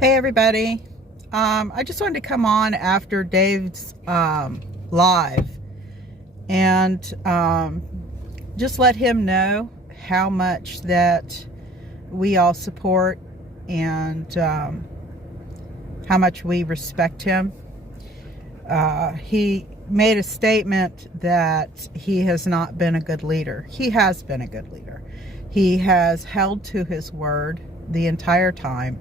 Hey everybody. I just wanted to come on after Dave's live and just let him know how much that we all support and how much we respect him. He made a statement that he has not been a good leader. He has been a good leader. He has held to his word the entire time.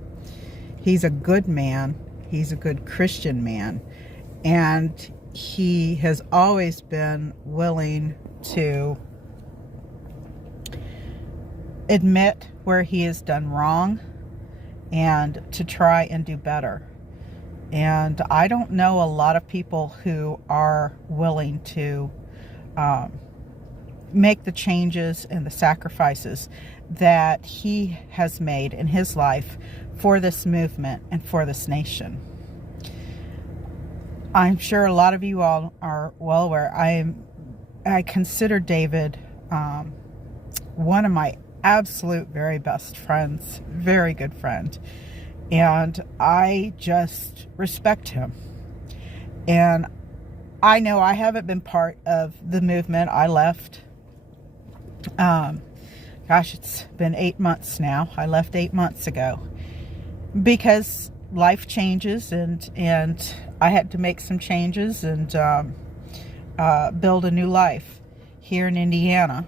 He's a good man. He's a good Christian man. And he has always been willing to admit where he has done wrong and to try and do better. And I don't know a lot of people who are willing to make the changes and the sacrifices that he has made in his life for this movement and for this nation. I'm sure a lot of you all are well aware. I consider David one of my absolute very best friends, very good friend, and I just respect him. And I know I haven't been part of the movement. I left. Gosh, it's been 8 months now. I left 8 months ago because life changes, and I had to make some changes and build a new life here in Indiana,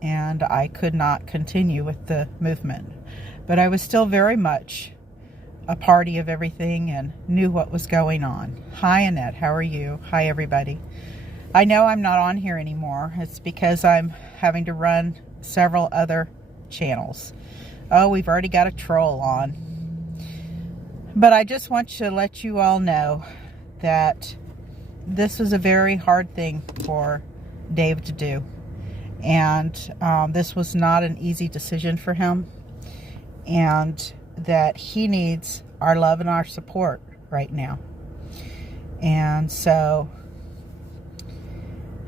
and I could not continue with the movement. But I was still very much a party of everything and knew what was going on. Hi, Annette. How are you? Hi, everybody. I know I'm not on here anymore. It's because I'm having to run several other channels. Oh, we've already got a troll on. But I just want to let you all know that this was a very hard thing for Dave to do. And this was not an easy decision for him. And that he needs our love and our support right now. And so,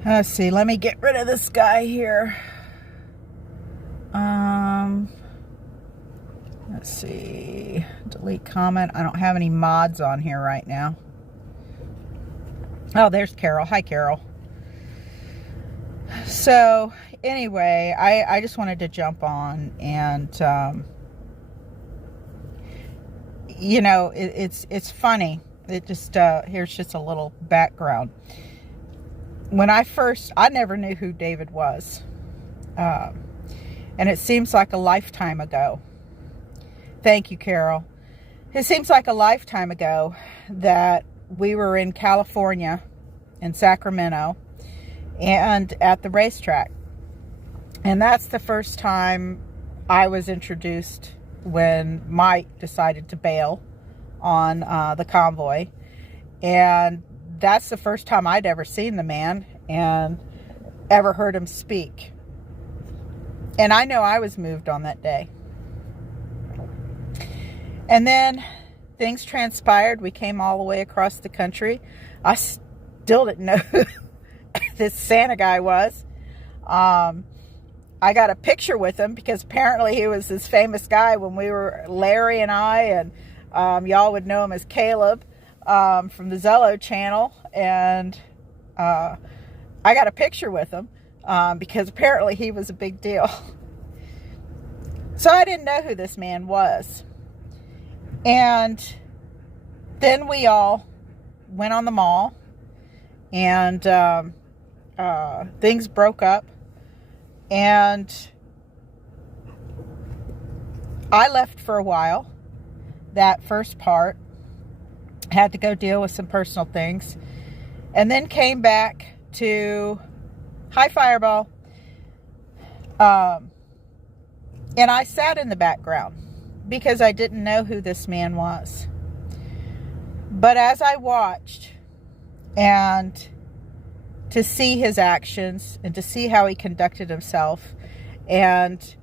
let's see, let me get rid of this guy here. Let's see, delete comment. I don't have any mods on here right now. Oh, there's Carol. Hi, Carol. So anyway, I just wanted to jump on and you know, it's funny. It just here's just a little background. When I never knew who David was, and it seems like a lifetime ago. Thank you, Carol. It seems like a lifetime ago that we were in California, in Sacramento, and at the racetrack. And that's the first time I was introduced when Mike decided to bail on the convoy. And that's the first time I'd ever seen the man and ever heard him speak. And I know I was moved on that day. And then things transpired. We came all the way across the country. I still didn't know who this Santa guy was. I got a picture with him because apparently he was this famous guy when we were, Larry and I, and y'all would know him as Caleb from the Zello channel. And I got a picture with him because apparently he was a big deal. So I didn't know who this man was. And then we all went on the mall, and things broke up, and I left for a while. That first part, had to go deal with some personal things, and then came back to, hi Fireball, and I sat in the background because I didn't know who this man was. But as I watched, and to see his actions and to see how he conducted himself, and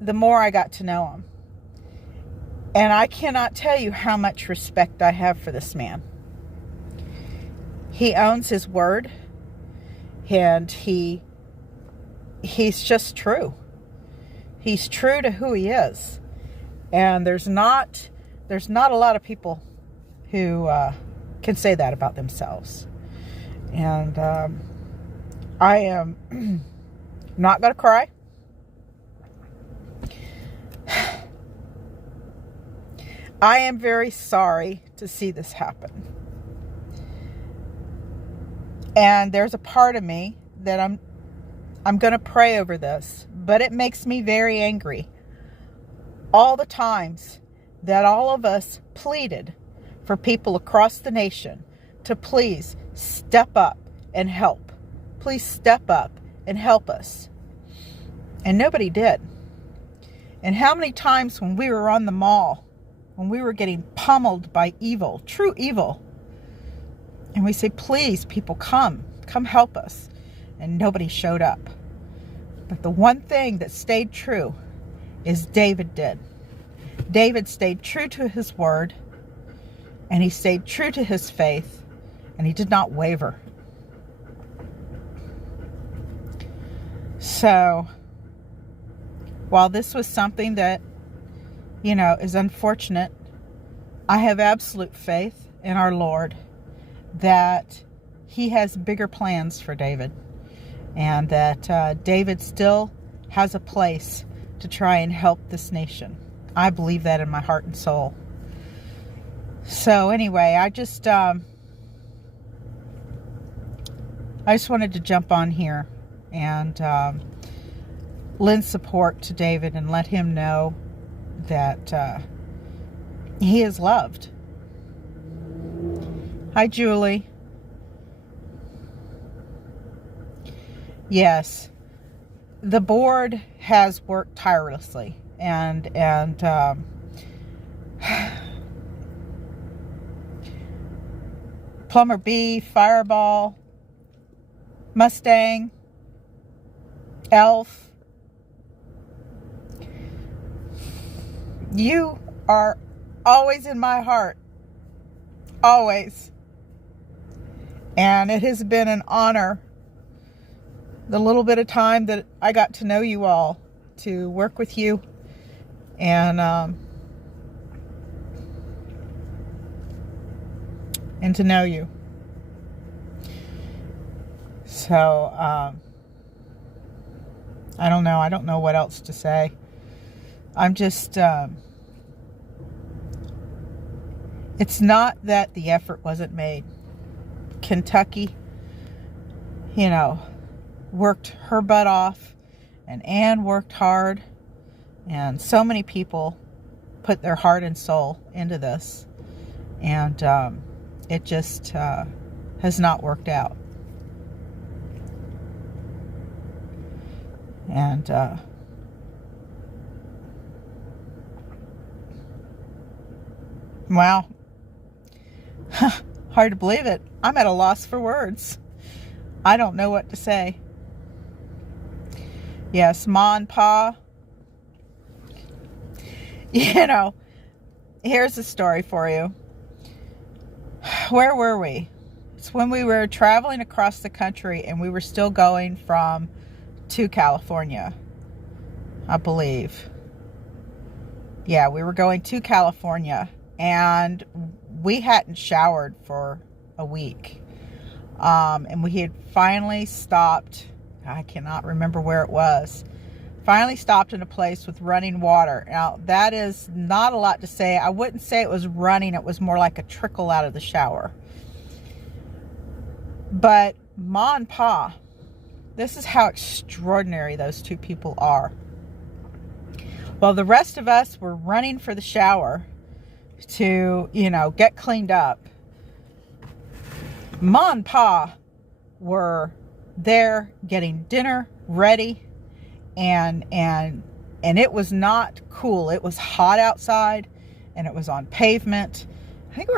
the more I got to know him, and I cannot tell you how much respect I have for this man. He owns his word, and he's just true. He's true to who he is. And there's not there's not a lot of people who can say that about themselves. And I am not going to cry. I am very sorry to see this happen. And there's a part of me that I'm going to pray over this, but it makes me very angry. All the times that all of us pleaded for people across the nation to please step up and help. Please step up and help us. And nobody did. And how many times when we were on the mall, when we were getting pummeled by evil, true evil, and we say, please, people, come help us. And nobody showed up. But the one thing that stayed true is David did. David stayed true to his word, and he stayed true to his faith, and he did not waver. So, while this was something that, is unfortunate, I have absolute faith in our Lord that he has bigger plans for David, and that David still has a place to try and help this nation. I believe that in my heart and soul. So anyway, I just wanted to jump on here and lend support to David and let him know that he is loved. Hi, Julie. Yes, the board has worked tirelessly, and Plumber B, Fireball, Mustang, Elf, you are always in my heart, always. And it has been an honor, the little bit of time that I got to know you all, to work with you and to know you. So I don't know what else to say. I'm just it's not that the effort wasn't made. Kentucky, worked her butt off, and Ann worked hard, and so many people put their heart and soul into this, and it just has not worked out. And wow, hard to believe it. I'm at a loss for words. I don't know what to say. Yes, Ma and Pa. Here's a story for you. Where were we? It's when we were traveling across the country, and we were still going to California, I believe. Yeah, we were going to California, and we hadn't showered for a week. And we had finally stopped. I cannot remember where it was. Finally stopped in a place with running water. Now, that is not a lot to say. I wouldn't say it was running. It was more like a trickle out of the shower. But Ma and Pa, this is how extraordinary those two people are. While the rest of us were running for the shower to, get cleaned up, Ma and Pa were there getting dinner ready, and it was not cool. It was hot outside, and it was on pavement. I think we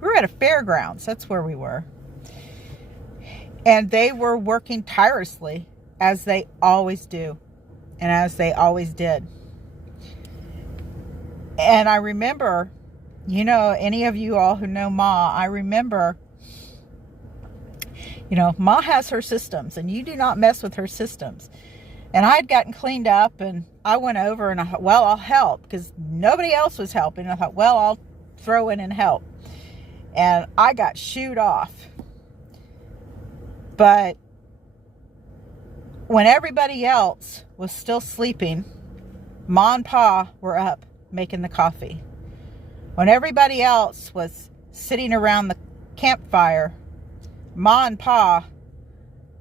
were at a fairgrounds. That's where we were. And they were working tirelessly, as they always do, and as they always did. And I remember, any of you all who know Ma, I remember, Ma has her systems, and you do not mess with her systems. And I had gotten cleaned up, and I went over and I thought, well, I'll help, because nobody else was helping. I thought, well, I'll throw in and help. And I got shooed off. But when everybody else was still sleeping, Ma and Pa were up making the coffee. When everybody else was sitting around the campfire, Ma and Pa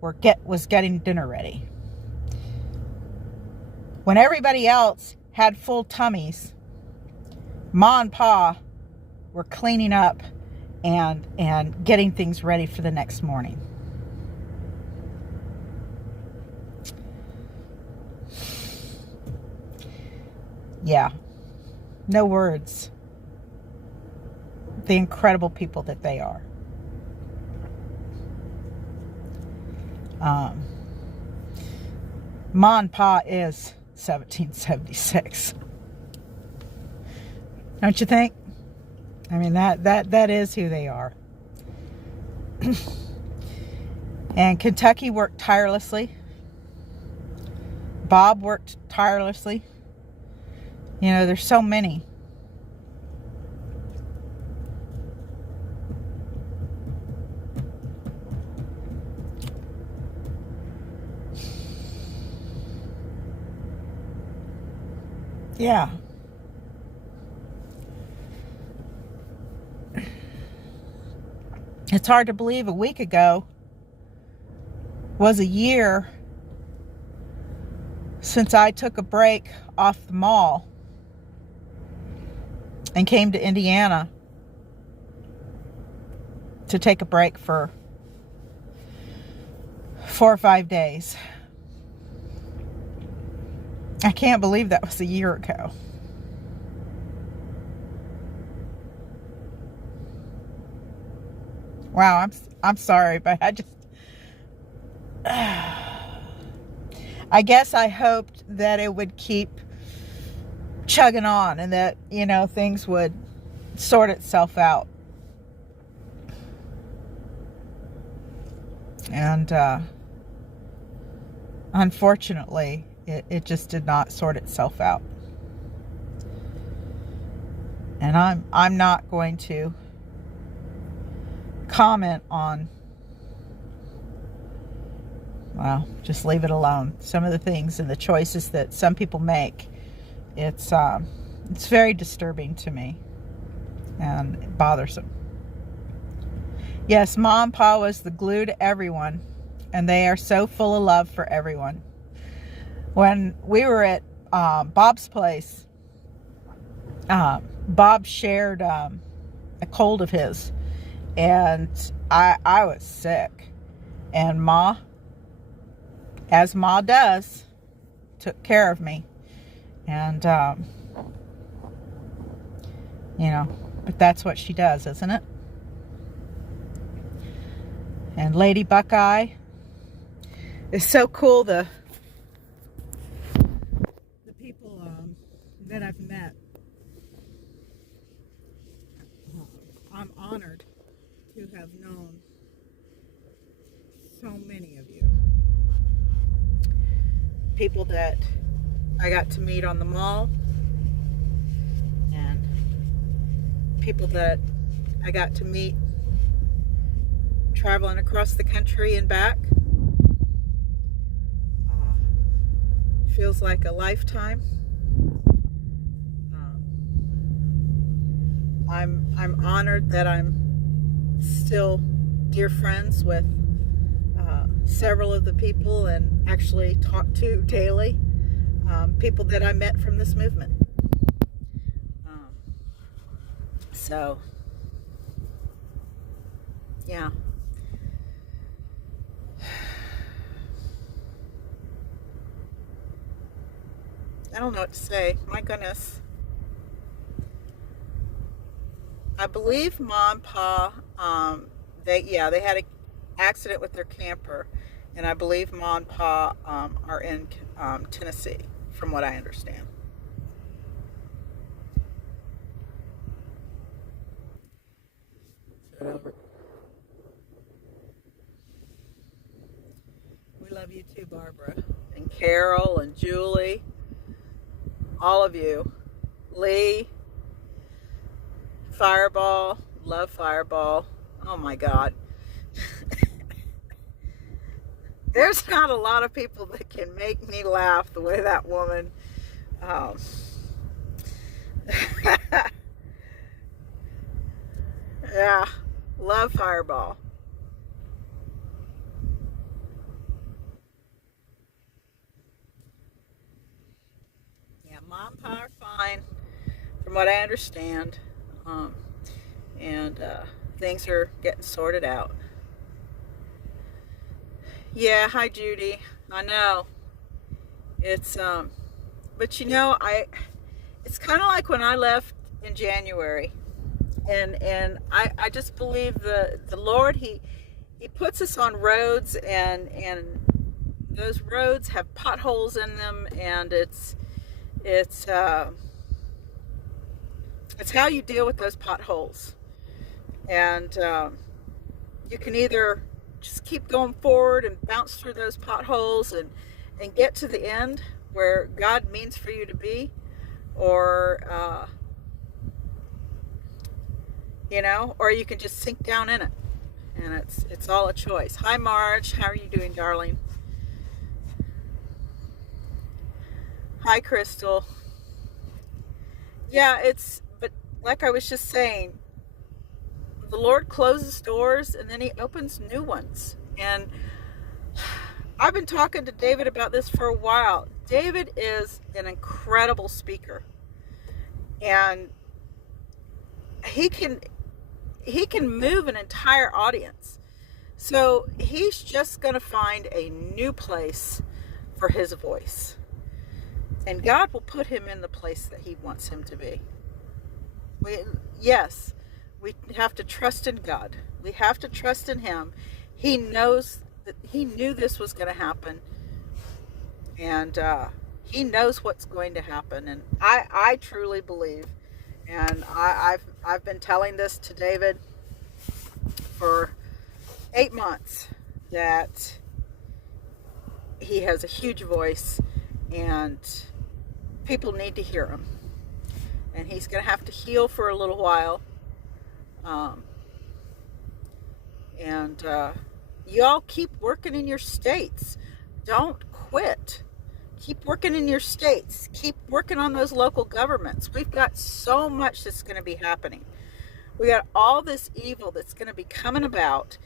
was getting dinner ready. When everybody else had full tummies, Ma and Pa were cleaning up and getting things ready for the next morning. Yeah, no words. The incredible people that they are. Ma and Pa is 1776. Don't you think? I mean, that is who they are. And Kentucky worked tirelessly. Bob worked tirelessly. You know, there's so many. Yeah. It's hard to believe a week ago was a year since I took a break off the mall and came to Indiana to take a break for 4 or 5 days. I can't believe that was a year ago. Wow, I'm sorry, but I just I guess I hoped that it would keep chugging on and that, you know, things would sort itself out. And unfortunately, it just did not sort itself out. And I'm not going to comment on, well, just leave it alone. Some of the things and the choices that some people make, it's very disturbing to me and bothersome. Yes, Ma and Pa was the glue to everyone, and they are so full of love for everyone. When we were at Bob's place, Bob shared a cold of his, and I was sick. And Ma, as Ma does, took care of me. And, you know, but that's what she does, isn't it? And Lady Buckeye is so cool. The people that I've met, I'm honored to have known so many of you. People that I got to meet on the mall, and people that I got to meet traveling across the country and back. Feels like a lifetime. I'm honored that I'm still dear friends with several of the people, and actually talk to daily, people that I met from this movement. So yeah. I don't know what to say. My goodness. I believe Ma and Pa, they had an accident with their camper, and I believe Ma and Pa are in Tennessee, from what I understand. We love you too, Barbara. and Carol and Julie, all of you. Lee, Fireball, love Fireball. Oh my God. There's not a lot of people that can make me laugh the way that woman. Um, yeah, love Fireball. Yeah, Mom and Pa are fine, from what I understand. Um, and things are getting sorted out. Yeah, hi Judy. I know. It's but it's kind of like when I left in January. And I just believe the Lord, he puts us on roads, and those roads have potholes in them, and it's it's how you deal with those potholes. And you can either just keep going forward and bounce through those potholes and get to the end where God means for you to be, or or you can just sink down in it. And it's all a choice. Hi Marge, how are you doing, darling? Hi Crystal. Yeah, but like I was just saying, the Lord closes doors and then he opens new ones. And I've been talking to David about this for a while. David is an incredible speaker, and he can move an entire audience. So he's just going to find a new place for his voice, and God will put him in the place that he wants him to be. Yes, we have to trust in God. We have to trust in him. He knows that he knew this was going to happen, and he knows what's going to happen. And I truly believe, and I've been telling this to David for 8 months, that he has a huge voice and people need to hear him. And he's going to have to heal for a little while. And y'all keep working in your states. Don't quit. Keep working in your states. Keep working on those local governments. We've got so much that's going to be happening. We got all this evil that's going to be coming about.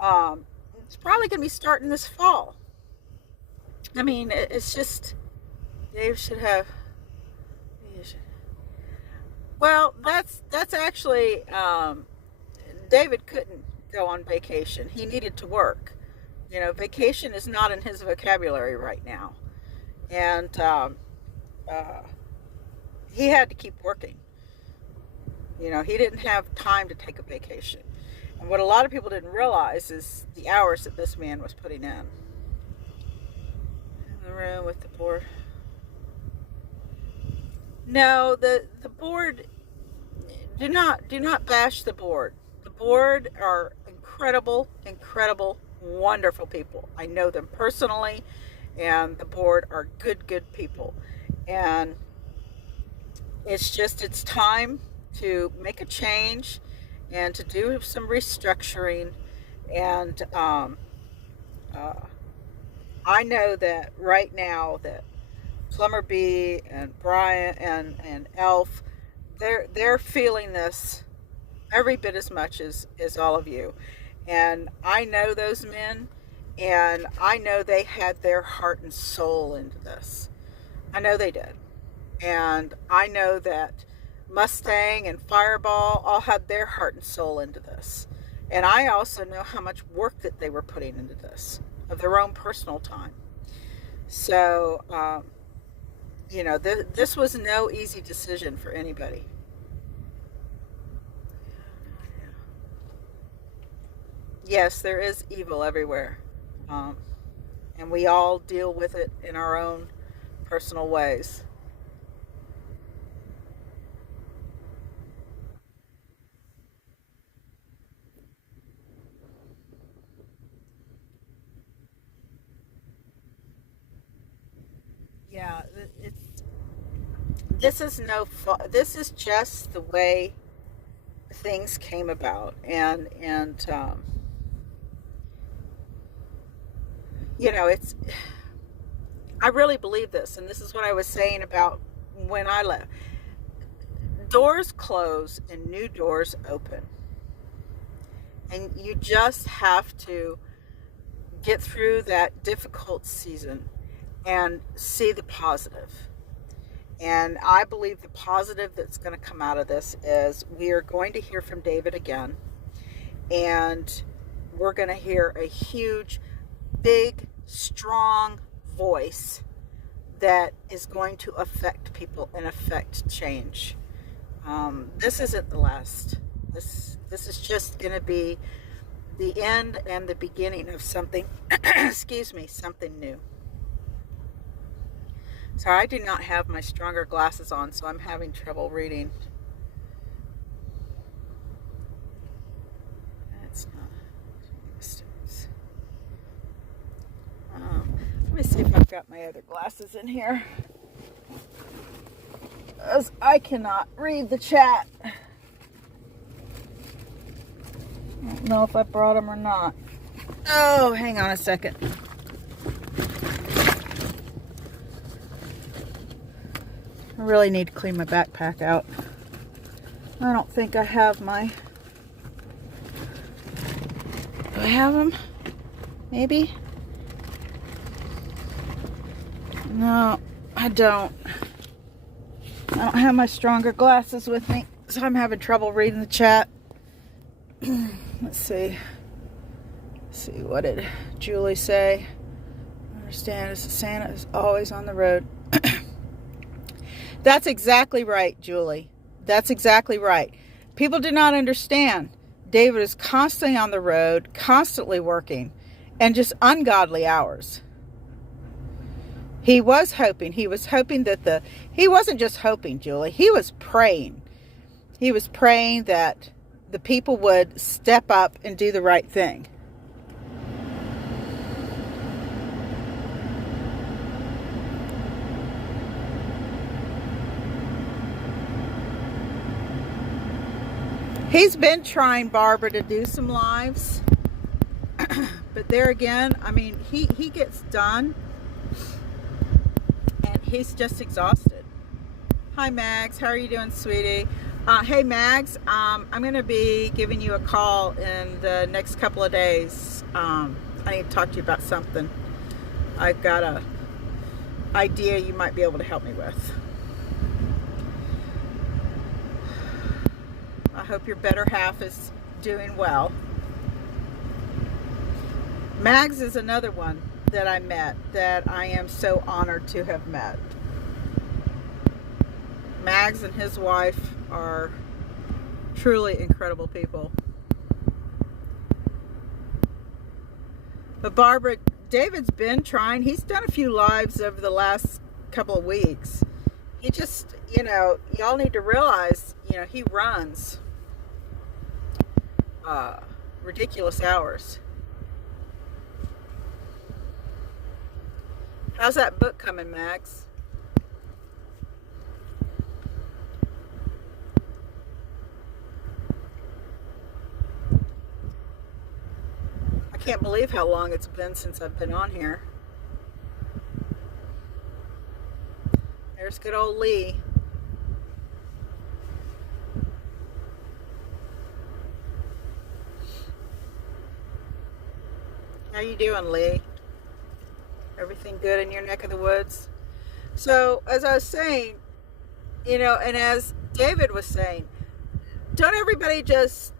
It's probably going to be starting this fall. I mean, it's just, Dave should have. Well, that's actually, David couldn't go on vacation. He needed to work. Vacation is not in his vocabulary right now, and he had to keep working. He didn't have time to take a vacation. And what a lot of people didn't realize is the hours that this man was putting in the room with the board. No, the board, do not bash the board. The board are incredible, wonderful people. I know them personally, and the board are good people. And it's time to make a change and to do some restructuring. And I know that right now that Plumber B and Brian and Elf, they're feeling this every bit as much as all of you. And I know those men, and I know they had their heart and soul into this. I know they did. And I know that Mustang and Fireball all had their heart and soul into this. And I also know how much work that they were putting into this, of their own personal time. So, this was no easy decision for anybody. Yes, there is evil everywhere. And we all deal with it in our own personal ways. This is no fault. This is just the way things came about, and it's. I really believe this, and this is what I was saying about when I left. Doors close and new doors open, and you just have to get through that difficult season and see the positive. And I believe the positive that's going to come out of this is we are going to hear from David again, and we're going to hear a huge, big, strong voice that is going to affect people and affect change. This isn't the last. This is just going to be the end and the beginning of something, excuse me, something new. So I do not have my stronger glasses on, so I'm having trouble reading. That's not mistakes. Let me see if I've got my other glasses in here, as I cannot read the chat. I don't know if I brought them or not. Oh, hang on a second. I really need to clean my backpack out. I don't think I have my... Do I have them? Maybe? No, I don't. I don't have my stronger glasses with me, so I'm having trouble reading the chat. Let's see. What did Julie say? I understand as Santa is always on the road. That's exactly right, Julie. That's exactly right. People do not understand. David is constantly on the road, constantly working, and just ungodly hours. He was hoping that he wasn't just hoping, Julie. He was praying. He was praying that the people would step up and do the right thing. He's been trying, Barbara, to do some lives. But there again, I mean, he gets done and he's just exhausted. Hi, Mags. How are you doing, sweetie? Hey, Mags. I'm going to be giving you a call in the next couple of days. I need to talk to you about something. I've got a idea you might be able to help me with. I hope your better half is doing well. Mags is another one that I met that I am so honored to have met. Mags and his wife are truly incredible people. But Barbara, David's been trying. He's done a few lives over the last couple of weeks. He just, y'all need to realize, he runs ridiculous hours. How's that book coming, Max? I can't believe how long it's been since I've been on here. There's good old Lee. How you doing, Lee? Everything good in your neck of the woods? So, as I was saying, and as David was saying, don't everybody just,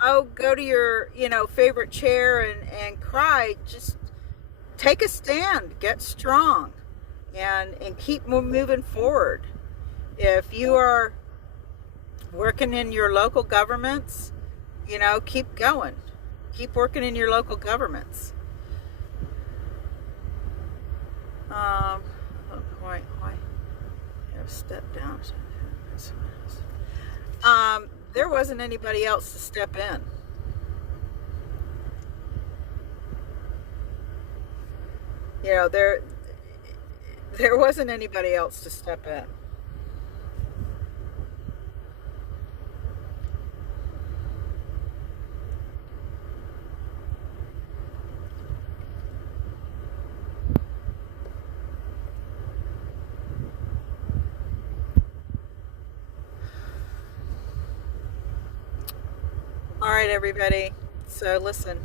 go to your, favorite chair and cry. Just take a stand, get strong, and keep moving forward. If you are working in your local governments, keep going. Keep working in your local governments. Why have stepped down? There wasn't anybody else to step in. There wasn't anybody else to step in. All right, everybody. So listen,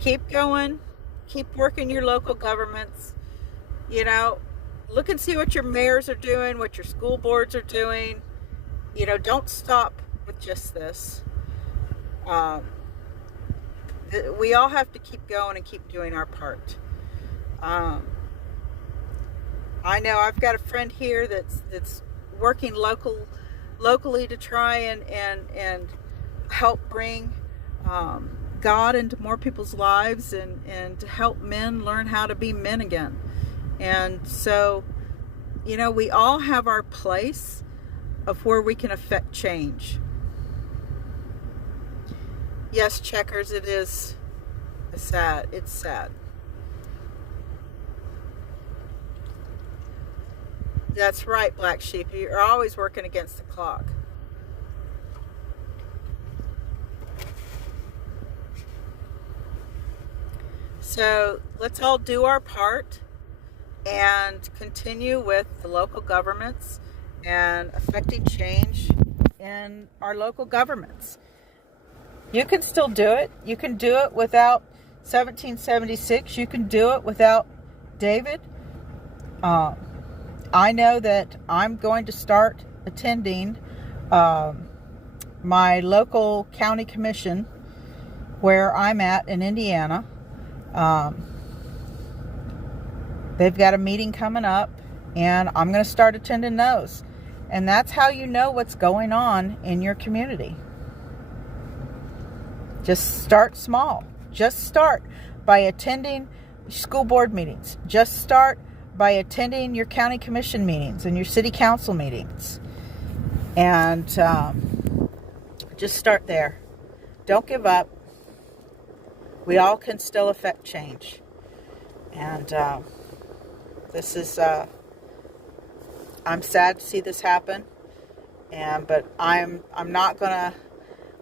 keep going, keep working your local governments. You know, look and see what your mayors are doing, what your school boards are doing. Don't stop with just this. Um, we all have to keep going and keep doing our part. Um, I know I've got a friend here that's working locally to try and help bring God into more people's lives and to help men learn how to be men again. And so, we all have our place of where we can affect change. Yes, checkers, it is sad. It's sad. That's right, Black Sheep. You're always working against the clock. So let's all do our part and continue with the local governments and affecting change in our local governments. You can still do it. You can do it without 1776. You can do it without David. I know that I'm going to start attending my local county commission where I'm at in Indiana. They've got a meeting coming up, and I'm going to start attending those. And that's how you know what's going on in your community. Just start small. Just start by attending school board meetings. Just start by attending your county commission meetings and your city council meetings. And just start there. Don't give up. We all can still affect change. And this is, I'm sad to see this happen. But I'm not going to,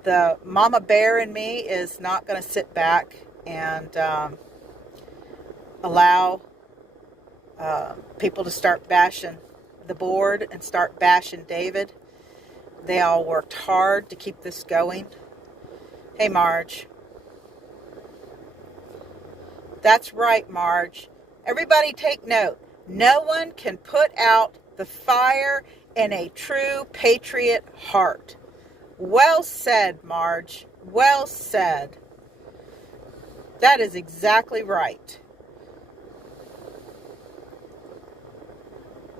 the mama bear in me is not going to sit back and allow people to start bashing the board and start bashing David. They all worked hard to keep this going. Hey, Marge. That's right, Marge. Everybody take note. No one can put out the fire in a true patriot heart. Well said, Marge. Well said. That is exactly right.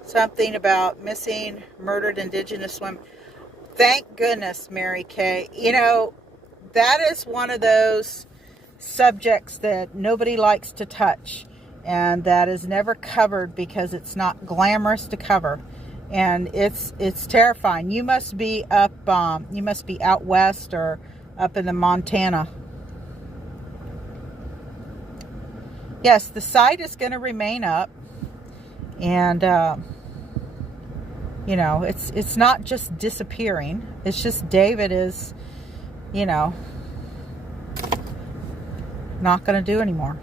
Something about missing murdered Indigenous women. Thank goodness, Mary Kay. That is one of those subjects that nobody likes to touch, and that is never covered because it's not glamorous to cover. And it's terrifying. You must be up, you must be out west or up in the Montana. Yes, the site is going to remain up, and it's not just disappearing. It's just David is, not going to do anymore.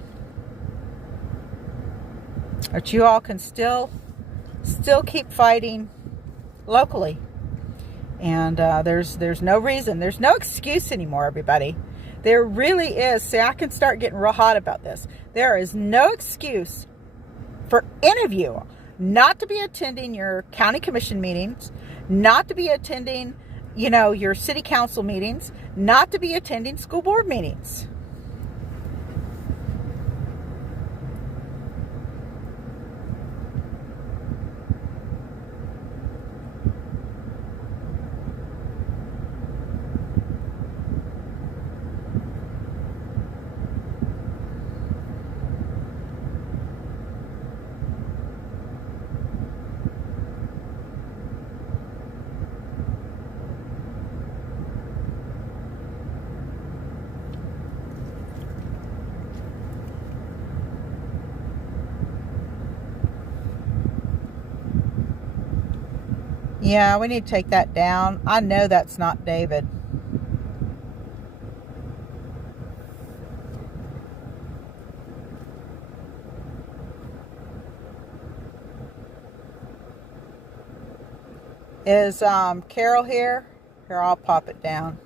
But you all can still keep fighting locally. And there's no reason. There's no excuse anymore, everybody. There really is. See, I can start getting real hot about this. There is no excuse for any of you not to be attending your county commission meetings, not to be attending, your city council meetings, not to be attending school board meetings. Yeah, we need to take that down. I know that's not David. Is Carol here? Here, I'll pop it down.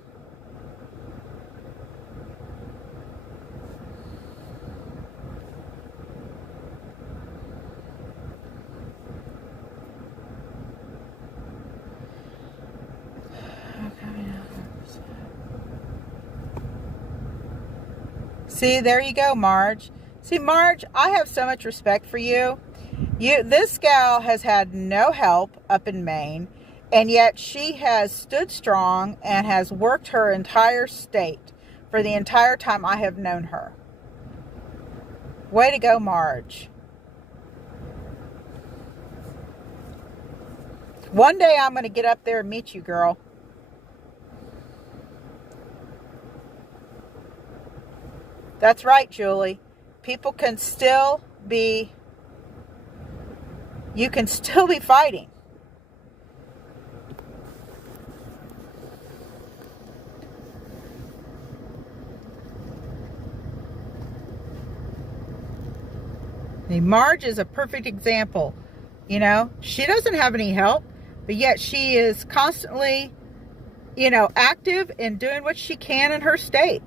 See, there you go, Marge. See, Marge, I have so much respect for you. This gal has had no help up in Maine, and yet she has stood strong and has worked her entire state for the entire time I have known her. Way to go, Marge. One day I'm going to get up there and meet you, girl. That's right, Julie. People can still be, you can still be fighting. Marge is a perfect example. You know, she doesn't have any help, but yet she is constantly, active in doing what she can in her state.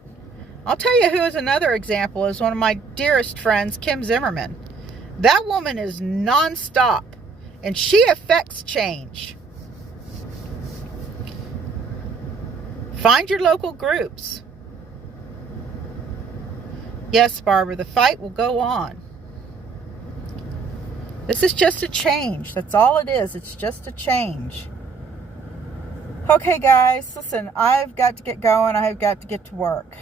I'll tell you who is another example is one of my dearest friends, Kim Zimmerman. That woman is nonstop, and she affects change. Find your local groups. Yes, Barbara, the fight will go on. This is just a change. That's all it is. It's just a change. Okay, guys, listen, I've got to get going. I've got to get to work.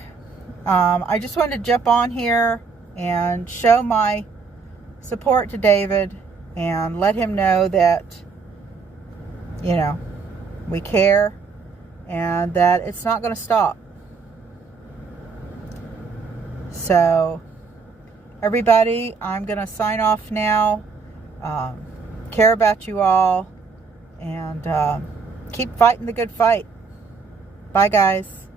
I just wanted to jump on here and show my support to David and let him know that, we care and that it's not going to stop. So, everybody, I'm going to sign off now. Care about you all, and keep fighting the good fight. Bye, guys.